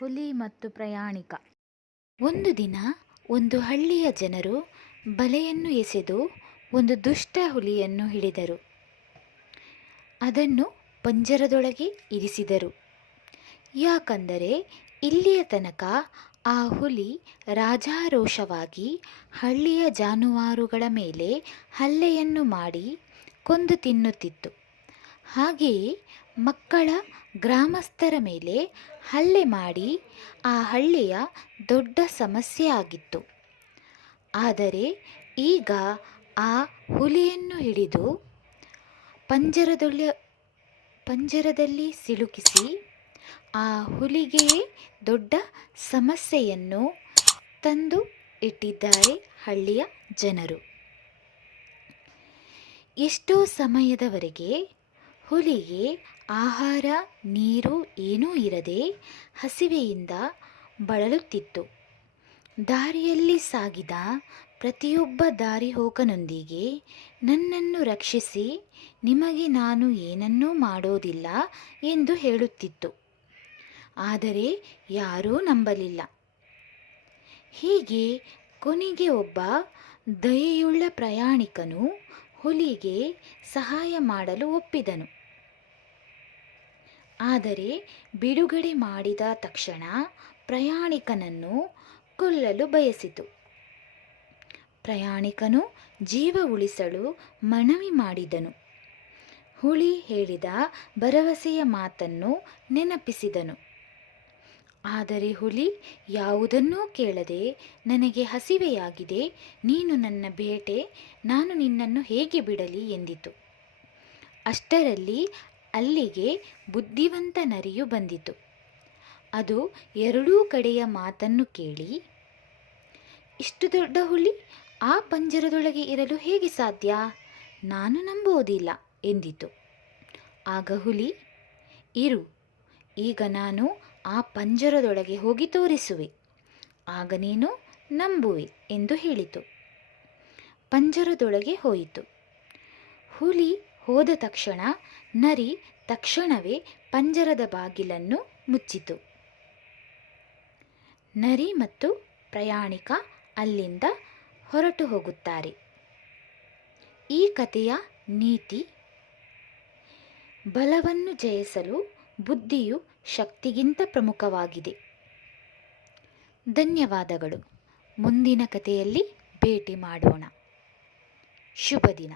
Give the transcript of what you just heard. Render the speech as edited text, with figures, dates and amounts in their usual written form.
ಹುಲಿ ಮತ್ತು ಪ್ರಯಾಣಿಕ. ಒಂದು ದಿನ ಒಂದು ಹಳ್ಳಿಯ ಜನರು ಬಲೆಯನ್ನು ಎಸೆದು ಒಂದು ದುಷ್ಟ ಹುಲಿಯನ್ನು ಹಿಡಿದರು. ಅದನ್ನು ಪಂಜರದೊಳಗೆ ಇರಿಸಿದರು. ಯಾಕಂದರೆ ಇಲ್ಲಿಯ ತನಕ ಆ ಹುಲಿ ರಾಜಾರೋಷವಾಗಿ ಹಳ್ಳಿಯ ಜಾನುವಾರುಗಳ ಮೇಲೆ ಹಲ್ಲೆಯನ್ನು ಮಾಡಿ ಕೊಂದು ತಿನ್ನುತ್ತಿತ್ತು. ಹಾಗೆಯೇ ಮಕ್ಕಳ, ಗ್ರಾಮಸ್ಥರ ಮೇಲೆ ಹಲ್ಲೆ ಮಾಡಿ ಆ ಹಳ್ಳಿಯ ದೊಡ್ಡ ಸಮಸ್ಯೆ ಆಗಿತ್ತು. ಆದರೆ ಈಗ ಆ ಹುಲಿಯನ್ನು ಹಿಡಿದು ಪಂಜರದಲ್ಲಿ ಸಿಲುಕಿಸಿ ಆ ಹುಲಿಗೆಯೇ ದೊಡ್ಡ ಸಮಸ್ಯೆಯನ್ನು ತಂದು ಇಟ್ಟಿದ್ದಾರೆ ಹಳ್ಳಿಯ ಜನರು. ಎಷ್ಟೋ ಸಮಯದವರೆಗೆ ಹುಲಿಗೆ ಆಹಾರ, ನೀರು ಏನೂ ಇರದೆ ಹಸಿವೆಯಿಂದ ಬಳಲುತ್ತಿತ್ತು. ದಾರಿಯಲ್ಲಿ ಸಾಗಿದ ಪ್ರತಿಯೊಬ್ಬ ದಾರಿಹೋಕನೊಂದಿಗೆ ನನ್ನನ್ನು ರಕ್ಷಿಸಿ, ನಿಮಗೆ ನಾನು ಏನನ್ನೂ ಮಾಡೋದಿಲ್ಲ ಎಂದು ಹೇಳುತ್ತಿತ್ತು. ಆದರೆ ಯಾರೂ ನಂಬಲಿಲ್ಲ. ಹೀಗೆ ಕೊನೆಗೆ ಒಬ್ಬ ದಯೆಯುಳ್ಳ ಪ್ರಯಾಣಿಕನು ಹುಲಿಗೆ ಸಹಾಯ ಮಾಡಲು ಒಪ್ಪಿದನು. ಆದರೆ ಬಿಡುಗಡೆ ಮಾಡಿದ ತಕ್ಷಣ ಪ್ರಯಾಣಿಕನನ್ನು ಕೊಲ್ಲಲು ಬಯಸಿತು. ಪ್ರಯಾಣಿಕನು ಜೀವ ಉಳಿಸಲು ಮನವಿ ಮಾಡಿದನು. ಹುಲಿ ಹೇಳಿದ ಭರವಸೆಯ ಮಾತನ್ನು ನೆನಪಿಸಿದನು. ಆದರೆ ಹುಲಿ ಯಾವುದನ್ನೂ ಕೇಳದೆ, ನನಗೆ ಹಸಿವೆಯಾಗಿದೆ, ನೀನು ನನ್ನ ಬೇಟೆ, ನಾನು ನಿನ್ನನ್ನು ಹೇಗೆ ಬಿಡಲಿ ಎಂದಿತು. ಅಷ್ಟರಲ್ಲಿ ಅಲ್ಲಿಗೆ ಬುದ್ಧಿವಂತ ನರಿಯು ಬಂದಿತು. ಅದು ಎರಡೂ ಕಡೆಯ ಮಾತನ್ನು ಕೇಳಿ, ಇಷ್ಟು ದೊಡ್ಡ ಹುಲಿ ಆ ಪಂಜರದೊಳಗೆ ಇರಲು ಹೇಗೆ ಸಾಧ್ಯ? ನಾನು ನಂಬುವುದಿಲ್ಲ ಎಂದಿತು. ಆಗ ಹುಲಿ, ಇರು, ಈಗ ನಾನು ಆ ಪಂಜರದೊಳಗೆ ಹೋಗಿ ತೋರಿಸುವೆ, ಆಗ ನೀನು ನಂಬುವೆ ಎಂದು ಹೇಳಿತು. ಪಂಜರದೊಳಗೆ ಹೋಯಿತು. ಹುಲಿ ಹೋದ ತಕ್ಷಣ ನರಿ ತಕ್ಷಣವೇ ಪಂಜರದ ಬಾಗಿಲನ್ನು ಮುಚ್ಚಿತು. ನರಿ ಮತ್ತು ಪ್ರಯಾಣಿಕ ಅಲ್ಲಿಂದ ಹೊರಟು ಹೋಗುತ್ತಾರೆ. ಈ ಕಥೆಯ ನೀತಿ: ಬಲವನ್ನು ಜಯಿಸಲು ಬುದ್ಧಿಯು ಶಕ್ತಿಗಿಂತ ಪ್ರಮುಖವಾಗಿದೆ. ಧನ್ಯವಾದಗಳು. ಮುಂದಿನ ಕಥೆಯಲ್ಲಿ ಭೇಟಿ ಮಾಡೋಣ. ಶುಭ ದಿನ.